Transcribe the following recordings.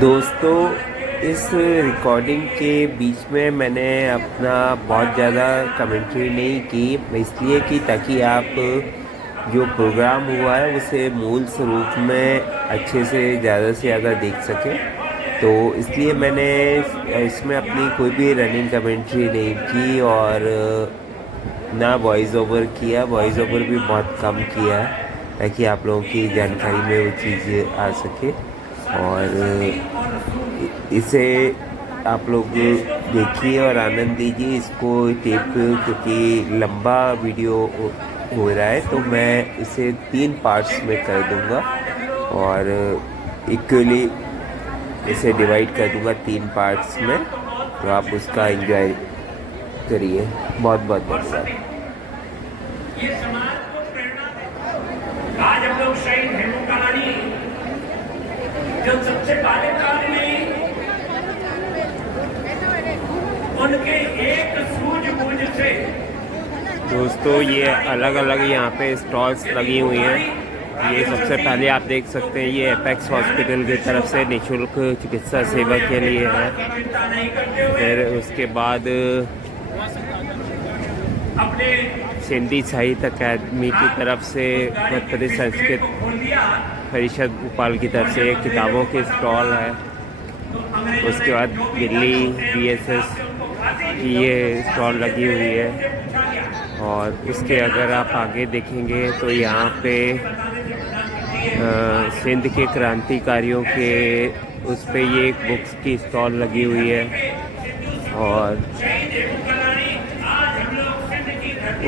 दोस्तों, इस रिकॉर्डिंग के बीच में मैंने अपना बहुत ज़्यादा कमेंट्री नहीं की, इसलिए कि ताकि आप जो प्रोग्राम हुआ है उसे मूल स्वरूप में अच्छे से ज़्यादा देख सकें। तो इसलिए मैंने इसमें अपनी कोई भी रनिंग कमेंट्री नहीं की और ना वॉइस ओवर किया। वॉइस ओवर भी बहुत कम किया ताकि आप लोगों की जानकारी में वो चीज़ आ सके। और इसे आप लोग देखिए और आनंद लीजिए इसको टेप, क्योंकि लंबा वीडियो हो रहा है तो मैं इसे 3 पार्ट्स में कर दूंगा और इक्वली इसे डिवाइड कर दूंगा 3 पार्ट्स में। तो आप उसका एंजॉय करिए। बहुत बहुत धन्यवाद। आज हम लोग शहीद हेमू कालानी जो सबसे पहले काल में उनके एक सूझबूझ से। दोस्तों, ये अलग अलग यहाँ पे स्टॉल्स लगी हुई हैं। ये सबसे पहले आप देख सकते हैं, ये एपेक्स हॉस्पिटल की तरफ से निःशुल्क चिकित्सा सेवा के लिए है। फिर उसके बाद सिंधी साहित्य अकादमी की तरफ से मध्य प्रदेश संस्कृत परिषद भोपाल की तरफ से किताबों के स्टॉल है। उसके बाद दिल्ली BSS की ये स्टॉल लगी हुई है। और उसके अगर आप आगे देखेंगे तो यहाँ पे सिंध के क्रांतिकारियों के उस पे ये एक बुक्स की स्टॉल लगी हुई है। और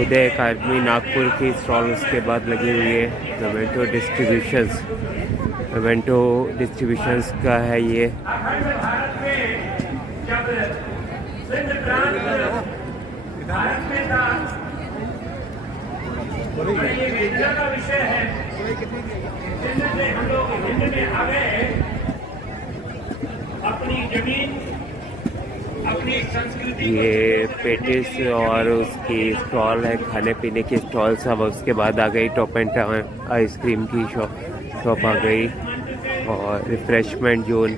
उदय अकादमी नागपुर की स्टॉल उसके बाद लगी हुई है। मोमेंटो डिस्ट्रीब्यूशंस का है ये। अपनी जमीन, अपनी संस्कृति, ये पेटिस और उसकी स्टॉल है, खाने पीने की स्टॉल सब। उसके बाद आ गई टॉप एंड टाउन आइसक्रीम की शॉप आ गई और रिफ्रेशमेंट जोन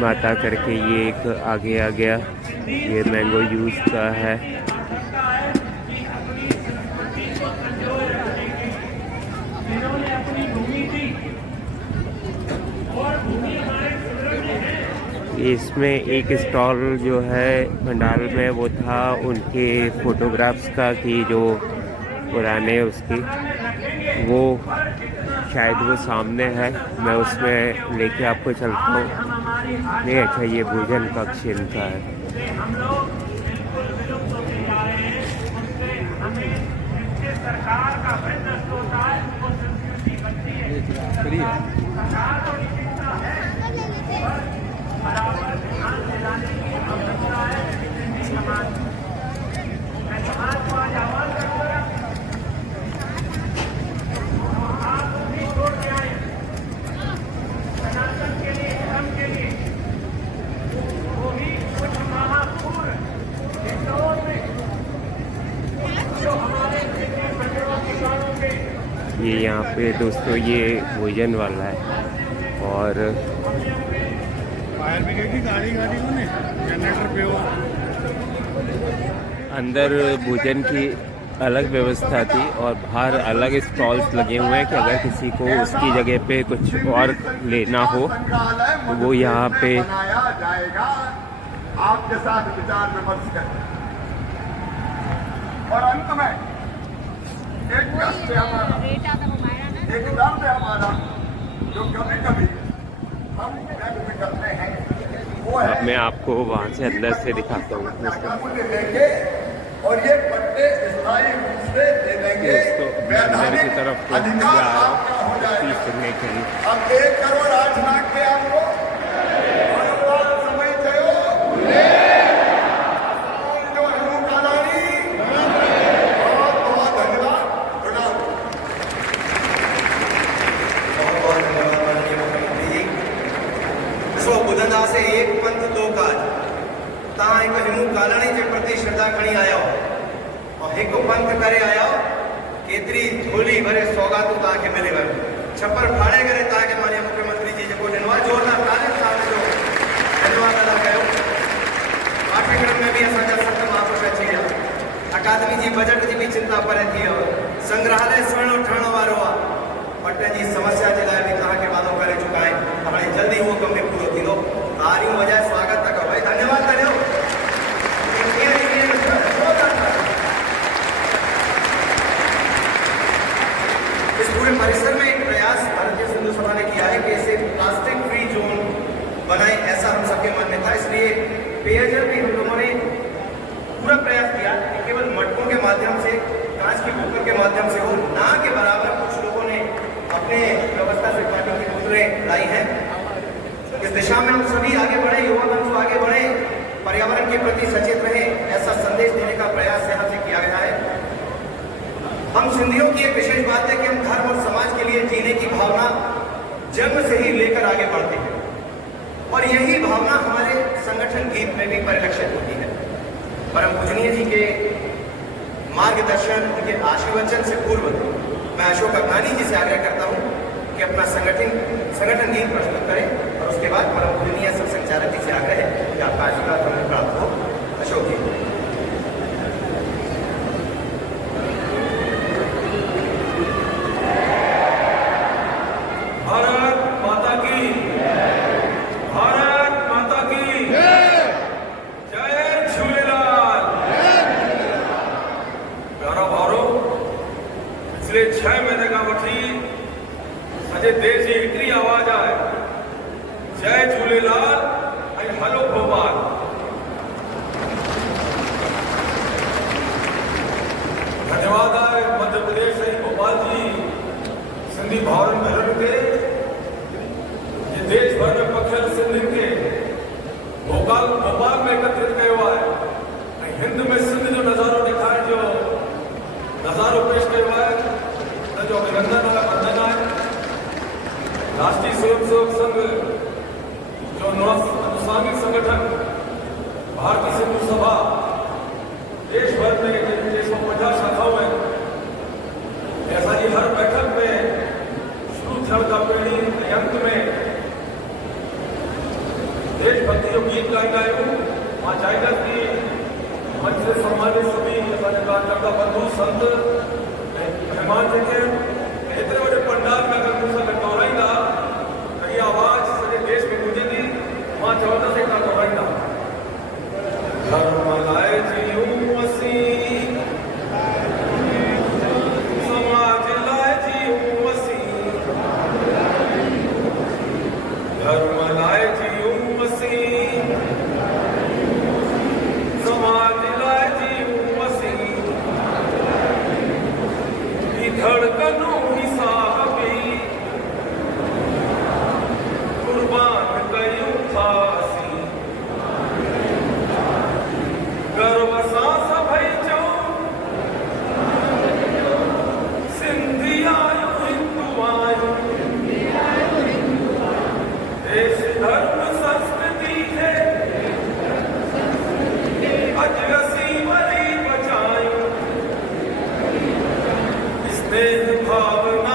माता करके ये एक आगे आ गया। ये मैंगो जूस का है। इसमें एक स्टॉल जो है पंडाल में वो था उनके फोटोग्राफ्स का, कि जो पुराने उसकी वो शायद वो सामने है। मैं उसमें लेके आपको चलता हूँ। नहीं, अच्छा, ये भोजन कक्ष इनका है। सरकार का होता है वो संस्कृति बनती है। बराबर ध्यान दिलाने की आवश्यकता है। समाज को आज आह्वान करूंगा, आप भी छोड़ के आए सनातन के लिए, धर्म के लिए। वो भी कुछ महापुर इंदौर में जो हमारे बच्चों किसानों के। ये यहाँ पे दोस्तों ये भोजन वाला है। और अंदर भोजन की अलग व्यवस्था थी और बाहर अलग स्टॉल्स लगे हुए हैं कि अगर किसी को उसकी जगह पे कुछ और लेना हो तो वो यहाँ पे आपके साथ विचार विमर्श करें। और अंत में एक कष्ट है हमारा, एक दर्द है हमारा, जो कभी कभी हम व्यक्त करते हैं। अब मैं आपको वहाँ से अंदर से दिखाता हूँ। मूल्य देंगे और ये पट्टे स्थायी रूप से दे देंगे। अंदर की तरफ अधिकार आपका हो जाएगा। सुनने के लिए अब 1 करोड़ 8 लाख के आपको समय थयो जो हेमू कालानी, बहुत बहुत धन्यवाद। बहुत धन्यवाद। बुधना से एक पंथ दो काज। तव्हां हिकु हेमू कालाणी जे प्रति श्रद्धा खणी आया और एक पंथ करे आया। केतरी झोली भरे सौगात तव्हांखे मिली वियो छप्पर फाड़े करे तव्हांखे माननीय मुख्यमंत्री जी जेको ॾिनो आहे जोरदार तारीफ़ सां जो धन्यवाद अदा कयो पाठ्यक्रम में भी असांजा सत महापुरुष अची विया अकादमी जी बजट जी भी चिंता परे थी वियो संग्रहालय सुहिणो ठहण वारो आहे पट जी समस्या जे लाइ बि तव्हांखे वादो करे चुका आहिनि हाणे जल्दी उहो कमु बि पूरो थींदो तारियूं वॼाए स्वागत था कयो भाई धन्यवाद था ॾियो इस पूरे परिसर में एक प्रयास भारतीय सिंधु सभा ने किया है कि इसे प्लास्टिक फ्री जोन बनाए ऐसा हम सबके मन में था इसलिए पेयजल भी हम लोगों ने पूरा प्रयास किया कि केवल मटकों के माध्यम से कांच की बोतल के माध्यम से हो ना के बराबर कुछ लोगों ने अपने व्यवस्था से पानी की बोतलें लाई हैं इस दिशा में हम सभी आगे बढ़े युवा बंधु आगे बढ़े पर्यावरण के प्रति सचेत रहे ऐसा संदेश देने का प्रयास यहाँ से किया गया है हम सिंधियों की एक विशेष बात है कि हम धर्म और समाज के लिए जीने की भावना जन्म से ही लेकर आगे बढ़ते हैं और यही भावना हमारे संगठन गीत में भी परिलक्षित होती है परम पूजनीय जी के मार्गदर्शन उनके आशीर्वचन से पूर्व मैं अशोक अगनानी जी से आग्रह करता हूं कि अपना संगठन गीत प्रस्तुत करें और उसके बाद परम पूजनीय सब संचालक जी से आग्रह है कि आपका आशीर्वाद हमें प्राप्त हो अशोक जी भारत माता की जय झूलेलाल प्यारा भारो पिछले 6 महीने का वठी अजे देश जी हिकिड़ी आवाज आहे जय झूलेलाल ऐं हलो भोपाल धन्यवाद आहे मध्य प्रदेश ऐं भोपाल जी सिंधी भाउरनि भेनरुनि खे देश भर में पखियल सिंधियुनि खे भोपाल में एकत्रित कयो आहे ऐं हिंद में सिंध जो नज़ारो ॾेखारण जो नज़ारो पेश कयो आहे उनजो अभिनंदन आहे वंदन आहे राष्ट्रीय स्वयंसेवक संघ जो अनुसांगिक संगठन भारतीय सिंधु सभा देश भर में 650 शाखाओं में असांजी हर बैठक में शुरू थियण खां पहिरीं अंत में देशभक्ति जो गीत गाईंदा आहियूं मां चाहींदुसि कि मंच से सम्मानित सभी असांजा कार्यकर्ता बंधु संत ऐं महिमान जेके एतिरे वॾे पंडाल में अगरि मूंसां गॾु दोहराईंदा त इहा आवाज़ सॼे देश में गूंजंदी मां चवंदुसि तव्हां दोहराईंदा धर्म लाइ जियूं असीं समाज लाइ जियूं असीं धर्म लाइ जियूं असीं समाज लाइ जियूं असीं ही धड़कनूं ही साह बि कुर्बान कयूं था असीं गर्व सां सभई चऊं सिंधी आहियूं हिंदू आहियूं देश धर्म संस्कृति खे अॼु असीं वरी बचायूं स्नेह भावना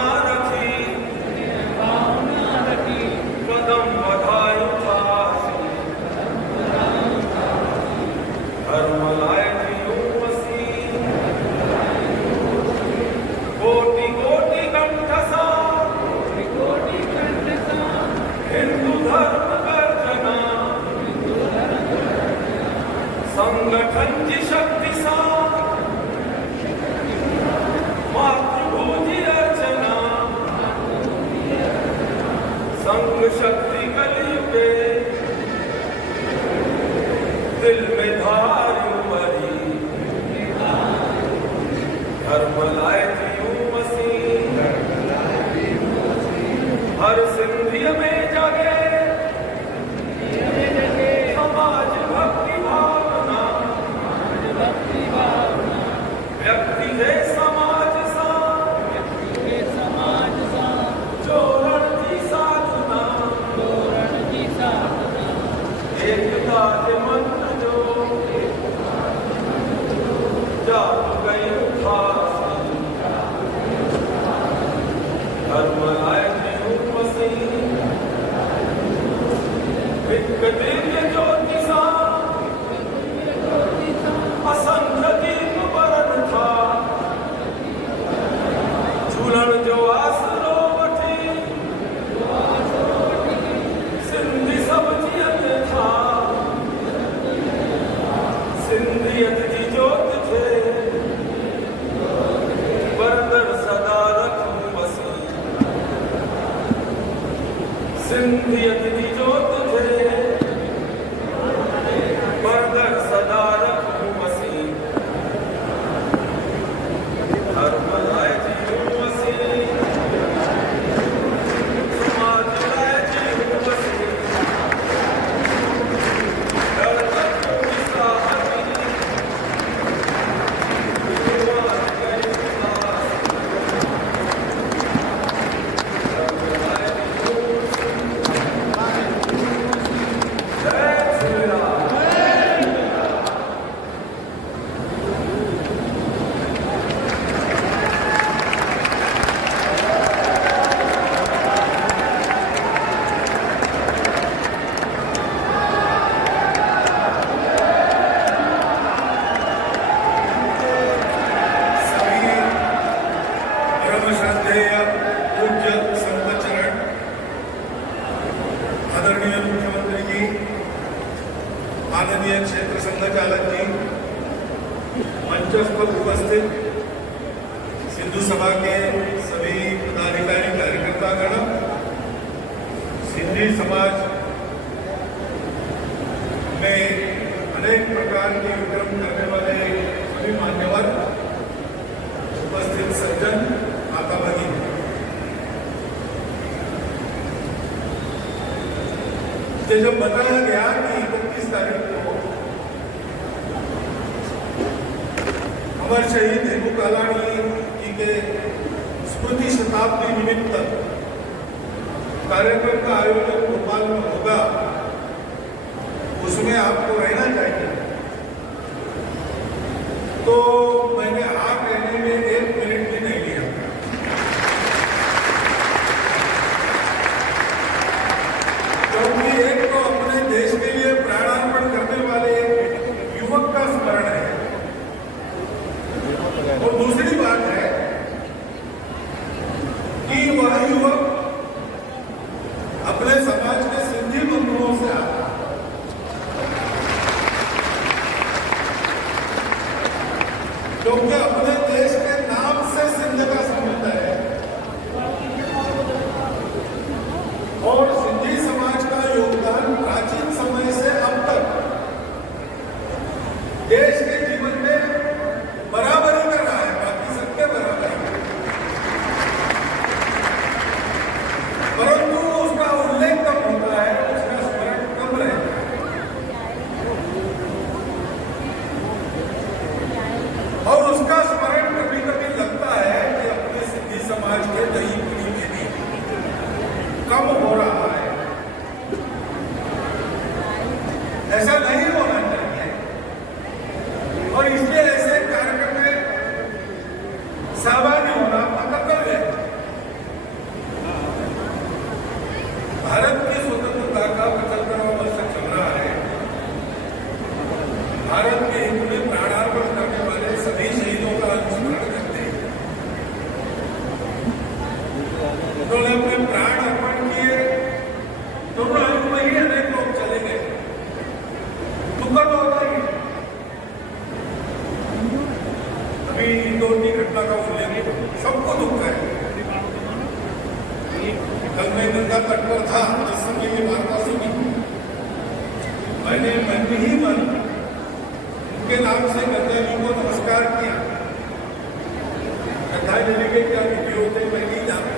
धर्म लाए जीव मसीह एक दिव्य ज्योति सा असंख्य दीप बरन था झूलन जो आसरो वठी सिंधी सब जियत था सिंधियत जी जोत थे बरदर सदा रखूं बसी सिंधियत जी जोत थे बरदर सदा रखूं बसी धर्म लाए जीव बसी समाज लाए जीव बसी डर तक विसाहती युवान गई विलास धर्म लाए जीव जय श्री राम सभी परम श्रद्धेय पूज्य संतचरण आदरणीय मुख्यमंत्री जी, माननीय क्षेत्र संघचालक जी, मंचस्थ उपस्थित सिंधु सभा के सभी पदाधिकारी कार्यकर्ता गण, सिंधी समाज में अनेक प्रकार के विक्रम करने वाले सभी मान्यवर, उपस्थित सज्जन, माता भगिनी, मुझे जब बताया गया कि 31 तारीख को अमर शहीद हेमू कालाणी जी के स्मृति शताब्दी निमित्त कार्यक्रम का आयोजन भोपाल में होगा, उसमें आपको रहना चाहिए। तो मैंने हाँ कहने में 1 मिनट भी नहीं लिया। क्योंकि एक तो अपने देश के लिए प्राणार्पण करने वाले युवक का स्मरण है, और दूसरी बात है कि वह युवक अपने समाज के सिंधी बंधुओं से आता है। क्योंकि अपने देश के नाम से सिंध का संबंध है, और सिंधी समाज का योगदान प्राचीन समय से अब तक देश के जीवन में बराबरी कर रहा है, बाकी सबके बराबर है। परंतु उसका उल्लेख कम होता है, उसका स्मरण कम रहता है, और उसका स्मरण कभी कभी लगता है कि अपने सिंधी समाज के नई पीढ़ी में भी कम हो रहा है। ऐसा नहीं होना चाहिए, और इसलिए ऐसे कार्यक्रम में सहभागी होना अपना कर्तव्य है। भारत की स्वतंत्रता का 75वां वर्ष चल रहा है। भारत के हित में प्राणार्पण करने वाले सभी शहीदों का अनुस्मरण करते हैं। उन्होंने अपने प्राण अर्पण किए, दोनों अंत में ही अनेक लोग चले गए। दुखद होता ही है। अभी इंदौर की घटना का उल्लेख सबको दुख है। कल मैं गंगा तट पर था, जिस समय ये वार्ता सुनी, मैंने मन ही मन उनके नाम से गंगा जी को नमस्कार किया। श्रद्धांजलि के क्या विधि होते मैं नहीं जानता,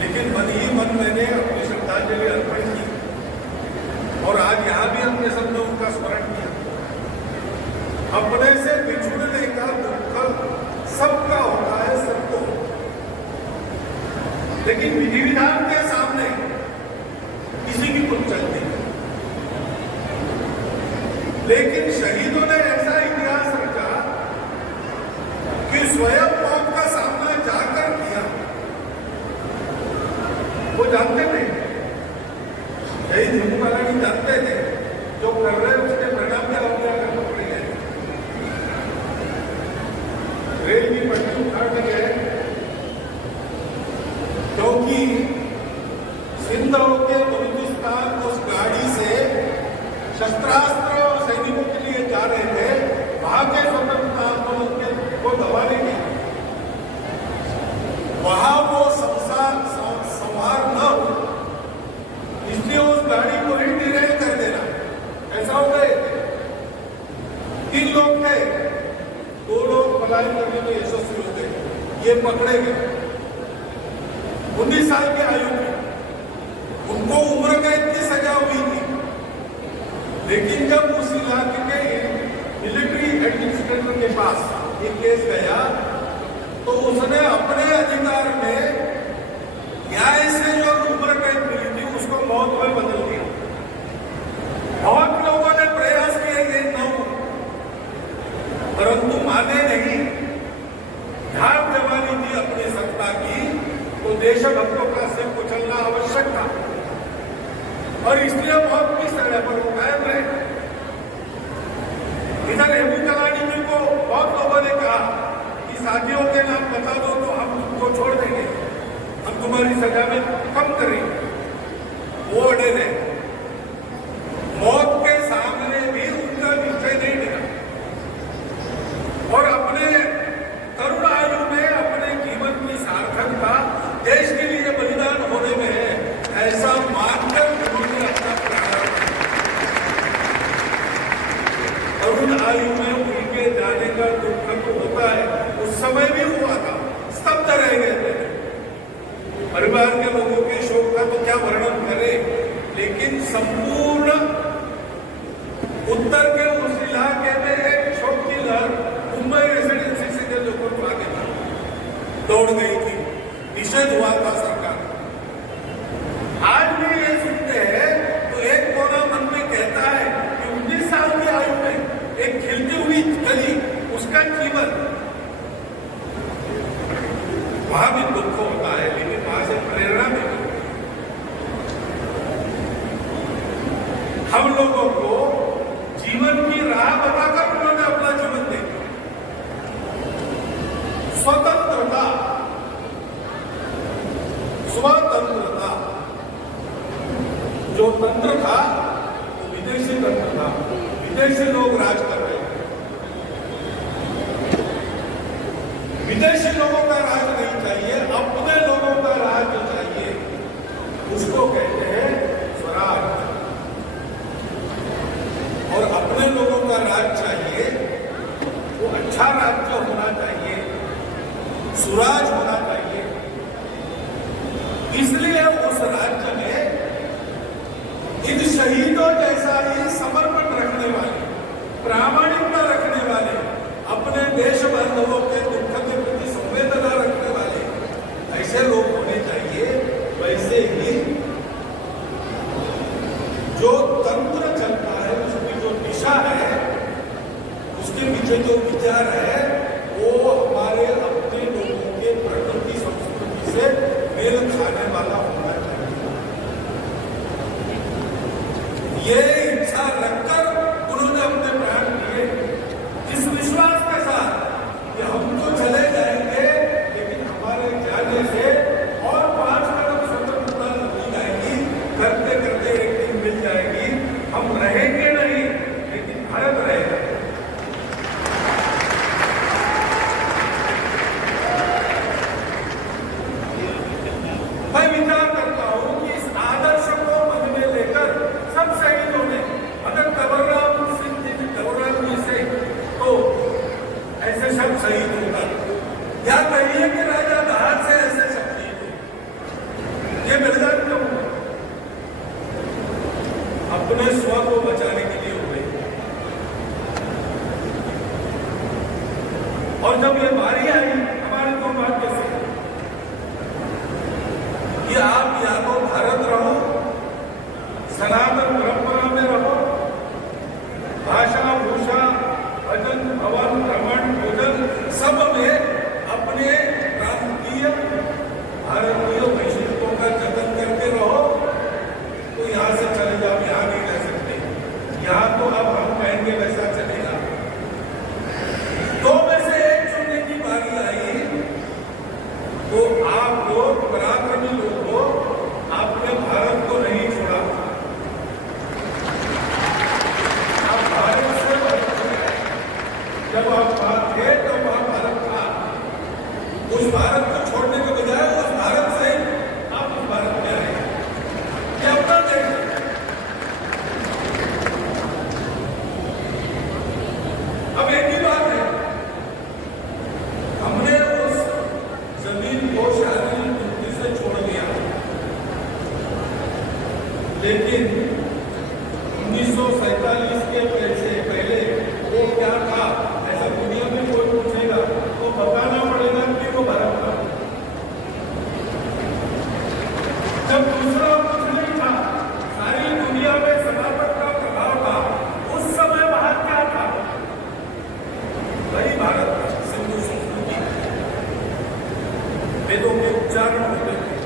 लेकिन मन ही मन मैंने अपनी श्रद्धांजलि अर्पण की, और आज यहाँ भी हमने सब लोग उनका स्मरण किया। अपने से बिछुड़ने का दुख सबका होता है, सबको, लेकिन विधि विधान के सामने किसी की कुछ चलती है। लेकिन शहीदों ने ऐसा इतिहास रचा कि स्वयं मौत का सामना जाकर किया, जानते थे, शहीद हिंदू वाला जानते थे, जो कर रहे उसके परिणाम क्या हो गया करना पड़ेगा। रेल की पटरी उखाड़ गए क्योंकि सिंध के बलूचिस्तान उस गाड़ी से शस्त्रास्त्र और सैनिकों के लिए जा रहे थे, वहां के स्वतंत्रता आंदोलन को दबाने के लिए। वहां वो संवार न हो, इसलिए उस गाड़ी को ही डिरेल कर देना। ऐसा हो गए 3 लोग थे, 2 लोग पलायन करने में यशस्वी हो गए, ये पकड़े गए। 19 साल की आयु में उनको उम्र कैद की सजा हुई थी, लेकिन जब उस इलाके के मिलिट्री एडमिनिस्ट्रेटर के पास एक केस गया तो उसने अपने अधिकार में न्याय से जो उम्र कैद मिली थी उसको मौत में बदल दिया। बहुत लोगों ने प्रयास किए ये न हो, परंतु माने नहीं। झाड़ जमानी थी अपनी सत्ता की, तो देशभक्तों का सिर कुचलना आवश्यक था और इसलिए बहुत की सजा पर वो कायम रहे। इधर हेमू कलानी जी को बहुत लोगों ने कहा कि साथियों के नाम बता दो तो हम तुमको छोड़ देंगे, हम तुम्हारी सजा में कम करेंगे। वो अड़े रहे, मौत के सामने भी उनका निश्चय नहीं मिला और अपने तरुण आयु में अपने जीवन की सार्थकता देश के लिए बलिदान होने में है, ऐसा मानकर उन्होंने अपना प्राण। तरुण आयु में उनके जाने का दुख तो होता है, उस समय भी हुआ था, स्तब्ध रह गए थे। परिवार के लोगों के शोक का तो क्या वर्णन करें, लेकिन संपूर्ण उत्तर के उस इलाके में एक शोक की लहर मुंबई रेसिडेंसी से जो लोगों को आगे दौड़ गई थी, निषेध हुआ था सरकार। आज भी ये सुनते हैं तो एक कोना मन में कहता है कि 19 साल की आयु में एक खिलती हुई कली, उसका जीवन, वहां भी दुख होता है, लेकिन वहां से प्रेरणा मिलती है। हम लोगों को जीवन की राह बताकर उन्होंने अपना जीवन देखा। स्वतंत्रता, स्वतंत्रता जो तंत्र था वो विदेशी तंत्र था, विदेशी लोग राज कर रहे थे। विदेशी लोगों का राज नहीं चाहिए, अपने लोगों का राज चाहिए, उसको कहते हैं स्वराज। और अपने लोगों का राज चाहिए, वो अच्छा राज्य होना चाहिए, सुराज होना चाहिए। इसलिए उस राज्य में इन शहीदों जैसा ही समर्पण रखने वाले, प्रामाणिकता रखने वाले, अपने देश बांधवों के दुख के प्रति संवेदना रखने वाले ऐसे लोग होने चाहिए। वैसे ही जो तंत्र चलता है, उसकी जो दिशा है, उसके पीछे जो विचार है, वो हमारे अपने लोगों के प्रकृति संस्कृति से मेल खाने वाला होना चाहिए। ये इच्छा रखकर उन्होंने अपने प्राण दिए, इस विश्वास के साथ कि हम तो चले जाएंगे, लेकिन हमारे जाने से और 5 कदम स्वतंत्रता मिल जाएगी, करते करते एक दिन मिल जाएगी। हम रहेंगे नहीं, लेकिन भारत रहेगा। मैं विचार करता हूं कि इस आदर्श को मन में लेकर सब सैनिकों ने, अगर कबरराम सिंह जी, कबरराम जी से तो ऐसे शब्द शहीद होगा, या कहिए कि राजा दहाड़ से ऐसे शब्द पराक्रमी लोगों, आपने भारत को नहीं छोड़ा। आप भारत से जब आप बाहर थे तो वहां भारत था। उस भारत को छोड़ने के बजाय उस भारत से आप उस भारत में आए। ये अपना देश है। अब एक ही बात है, हमने उस जमीन को शारीरिक दृष्टि से छोड़ दिया, लेकिन 1947 के पहले वो क्या था, ऐसा दुनिया में कोई पूछेगा तो बताना पड़ेगा कि वो भारत था। जब दूसरा कुछ नहीं था, सारी दुनिया में सनातन का प्रभाव था, उस समय वहां क्या था? वही भारत था। सिंधु संस्कृति, वेदों के उच्चारण होते थे,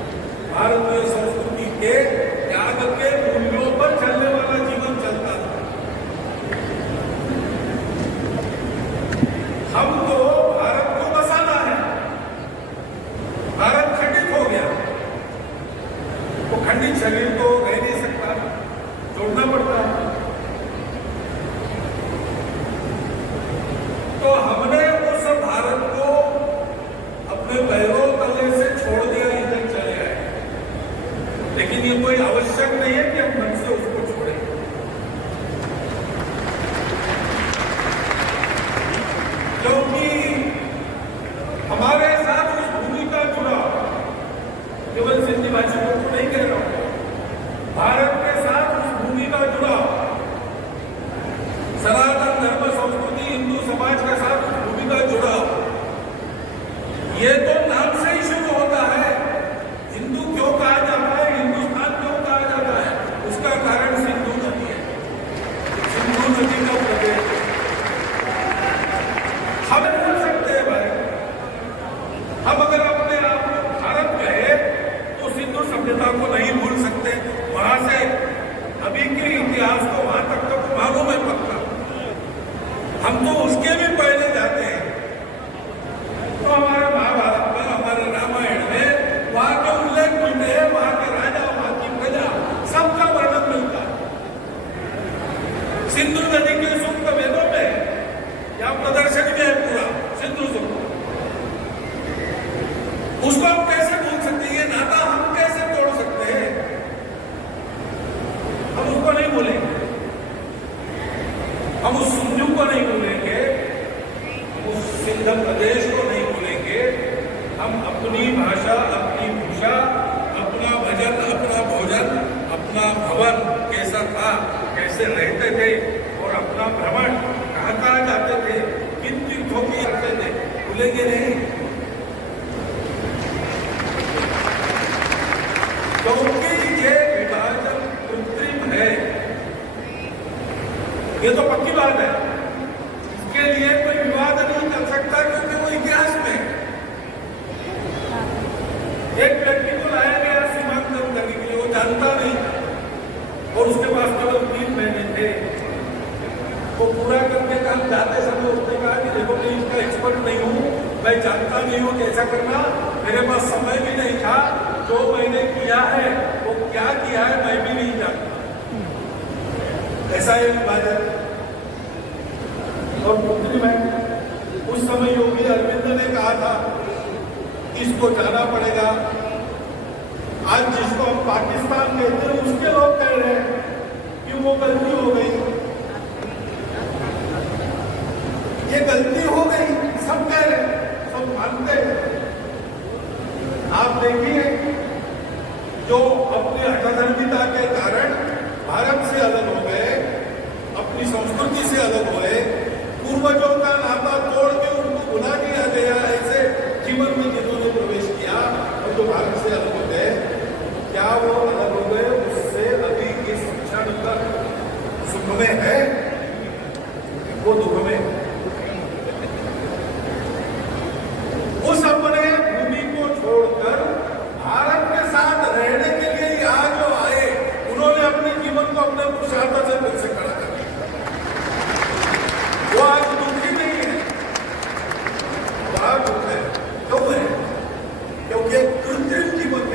भारतीय संस्कृति के त्याग के मूल्यों पर चलने वाला जीवन चलता था। हमको भारत को बसाना है। भारत खंडित हो गया, वो खंडित शरीर तो रह नहीं सकता, जोड़ना पड़ता है। तो हमने उस भारत को अपने पैरों तले से छोड़ दिया, इधर चले आए। लेकिन ये कोई आवश्यक नहीं है कि हम मन से उसको छोड़ें। क्योंकि हमारे साथ उस भूमि का जुड़ाव, केवल सिंधी भाषियों को नहीं कह रहा हूं, भारत के साथ उस भूमि का जुड़ाव, सनातन धर्म संस्कृति हिंदू समाज के साथ उस भूमि का जुड़ाव, ये तो नाम से ही शुरू होता है। हिंदू क्यों कहा जाता है, हिंदुस्तान क्यों कहा जाता है? उसका कारण सिंधु नदी है, सिंधु नदी का प्रदेश। हम भूल सकते हैं भाई, हम अगर अपने आप को भारत कहे तो सिंधु सभ्यता को नहीं भूल सकते। वहां से अभी के इतिहास को वहां तक तो मालूम है पक्का, हम तो उसके भी पहले जाते हैं। तो हमारे महाभारत में, हमारे रामायण में वहां के उल्लेख मिलते हैं, वहां के राजा, वहां की प्रजा, सबका वर्णन मिलता है। सिंधु नदी के सूक्त वेदों में या प्रदर्शन में है पूरा सिंधु सूक्त। उसको हम कैसे भूल सकते हैं? ये नाता हम कैसे तोड़ सकते हैं? हम उसको नहीं भूलेंगे, हम उस सिंधु को नहीं भूलेंगे, उस सिंध प्रदेश को नहीं भूलेंगे। हम अपनी भाषा, अपनी भूषा, अपना भजन, अपना भोजन, अपना भवन कैसा था, कैसे रहते थे, और अपना भ्रमण कहाँ जाते थे, किन तीर्थों की करते थे, भूलेंगे नहीं। क्योंकि ये विभाजन कृत्रिम है, ये तो पक्की बात है। इसके लिए कोई विवाद नहीं कर सकता, क्योंकि वो इतिहास में एक व्यक्ति को लाया गया सीमांकन करने के लिए, वो जानता नहीं और उसके पास केवल 3 महीने थे। वो पूरा करने का हम जाते समय उसने कहा कि देखो मैं इसका एक्सपर्ट नहीं हूँ, मैं जानता नहीं हूँ कैसा करना, मेरे पास समय भी नहीं था, जो मैंने किया है वो क्या किया है मैं भी नहीं जानता। ऐसा एक विभाजन। और दूसरी बात, उस समय योगी अरविंद ने कहा था कि इसको जाना पड़ेगा। आज जिसको हम पाकिस्तान कहते हैं, उसके लोग कह रहे हैं कि वो गलती हो गई, ये गलती हो गई, सब कह रहे हैं, सब मानते हैं। आप देखिए, जो अपनी हठधर्मिता के कारण भारत से अलग हो गए, अपनी संस्कृति से अलग हुए, पूर्वजों का नाता तोड़ के उनको भुला दिया गया, ऐसे जीवन में जिन्होंने प्रवेश किया और जो भारत से अलग हो गए, क्या वो अलग हो गए उससे अभी इस क्षण तक सुख में है, वो दुख में है। उस अपने भूमि को छोड़कर भारत के साथ रहने के लिए यहाँ जो आए, उन्होंने अपने जीवन को अपने पुरुषार्थ से फिर से खड़ा कर दिया। वो आज दुखी नहीं है, वह दुख है। क्यों है? क्योंकि कृत्रिम जीवन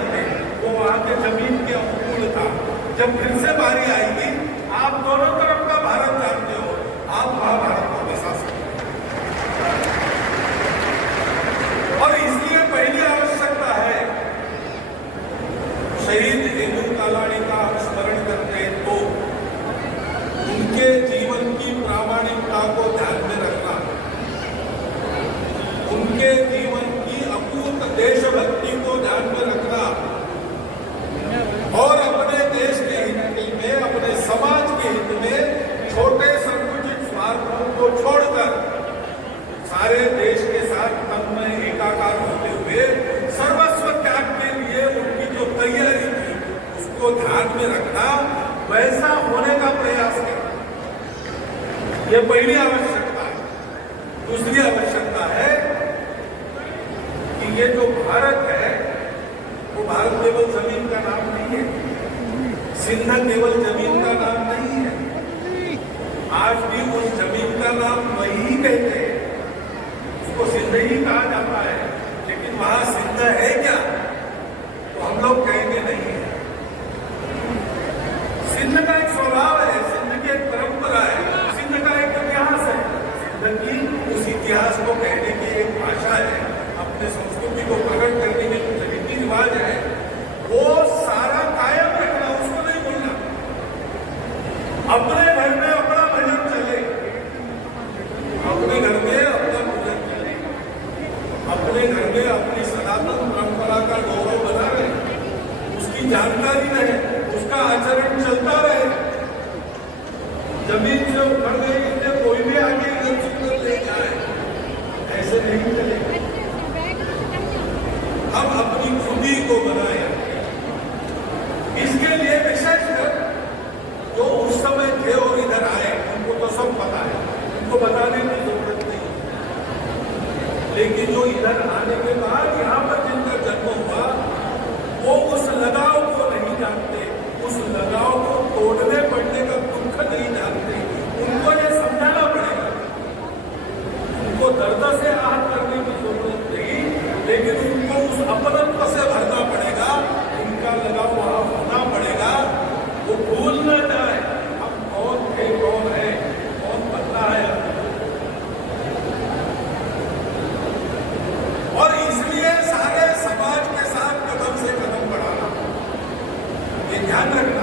जानते, वो वहां के जमीन के अनुकूल था। जब फिर से बारी आएगी, आप दोनों तरफ का भारत जानते हो, आप महाभारत को बसा सकते हो। और इसलिए पहली आवश्यकता है, शहीद हेमू कालाणी का हम स्मरण करते तो उनके जीवन की प्रामाणिकता को ध्यान में रखना, उनके जीवन की अकूत देशभक्ति को ध्यान में रखना और अपने देश के हित में, अपने समाज के हित में छोटे संकुचित स्वार्थों को छोड़कर सारे देश के साथ तन में एकाकार होते हुए सर्वस्व त्याग के लिए उनकी जो तैयारी थी उसको ध्यान में रखना, वैसा होने का प्रयास करना, ये पहली आवश्यकता है। दूसरी आवश्यकता है कि ये जो भारत है वो भारत केवल जमीन का नाम नहीं है, सिंध केवल जमीन का नाम नहीं है। आज भी उस जमीन का नाम वही कहते हैं, उसको सिंध ही कहा जाता है, लेकिन वहां सिंध है क्या तो हम लोग कहेंगे नहीं है। सिंध का एक स्वभाव है, सिंध की एक परंपरा है, सिंध का एक इतिहास है। सिंध की उस इतिहास को कहने की एक भाषा है, अपने संस्कृति को प्रकट करने के जो रीति रिवाज है वो सारा कायम रखना, उसको नहीं भूलना। अपने घर में अपना भजन चले, अपने घर में अपना भजन चले, अपने घर में अपनी सनातन परंपरा का गौरव बना रहे, उसकी जानकारी रहे, उसका आचरण चलता रहे। जमीन से उखड़ गई इसलिए कोई भी आगे इधर सुंदर ले जाए, ऐसे नहीं चलेगा। हम अपनी खुदी को बनाए, इसके लिए विशेषकर जो उस समय थे और इधर आए उनको तो सब पता है, उनको बताने की जरूरत नहीं। लेकिन जो इधर आने के बाद यहाँ पर जिनका जन्म हुआ वो उस लगाव को नहीं जानते, उस लगाव को तोड़ने पड़ने का दुख नहीं जानते। उनको ये समझाना पड़ेगा, उनको दर्द से आहत करने की जरूरत नहीं, लेकिन उनको उस अपनत्व से भरना पड़ेगा, उनका लगाव वहां होना पड़ेगा। वो भूल न जाए हम कौन थे, कौन है, कौन बनना है। और इसलिए सारे समाज के साथ कदम से कदम बढ़ाना, ये ध्यान रखना